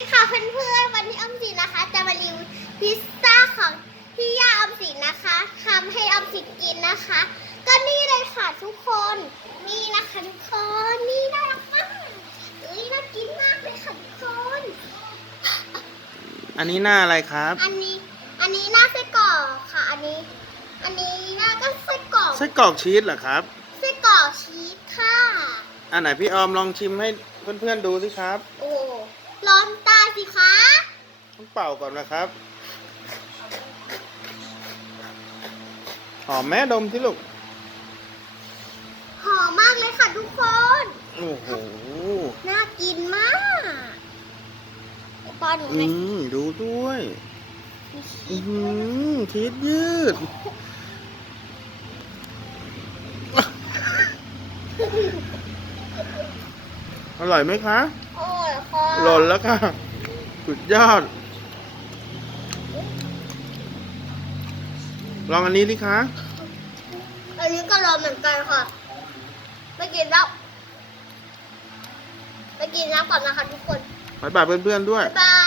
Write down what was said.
ค่ะเพื่อนๆ วันนี้ออมสินนะคะ จะมารีวิวพิซซ่าของพี่ย่าออมสินนะคะทำให้ออมสินกินนะคะ ก็นี่เลยค่ะทุกคน นี่นะคะทุกคนนี่น่ารักมากเอ้ยน่ากินมากเลยค่ะทุกคน อันนี้หน้าอะไรครับ อันนี้อันนี้หน้าไส้กรอกค่ะ อันนี้ อันนี้หน้าก็ไส้กรอกไส้กรอกชีสเหรอครับ ไส้กรอกชีสค่ะ อันไหนพี่ออมลองชิมให้เพื่อนๆดูสิครับ โอ้ร้อนตา สิคะต้องเป่าก่อนนะครับ หอมแม่ดมที่ลูก หอมมากเลยค่ะทุกคน โอ้โห น่ากินมากป้อนหนูหอืน่อยมดูด้วยสิอืมชีสยืด อร่อยไหมคะ โอ้ยคอหล่นแล้วค่ะ สุดยอด ลองอันนี้ดิคะ อันนี้ก็ร้อนเหมือนกันค่ะไปกินแล้วไปกินน้ำก่อนนะคะทุกคน บายบายเพื่อนๆด้วย บ๊ายบา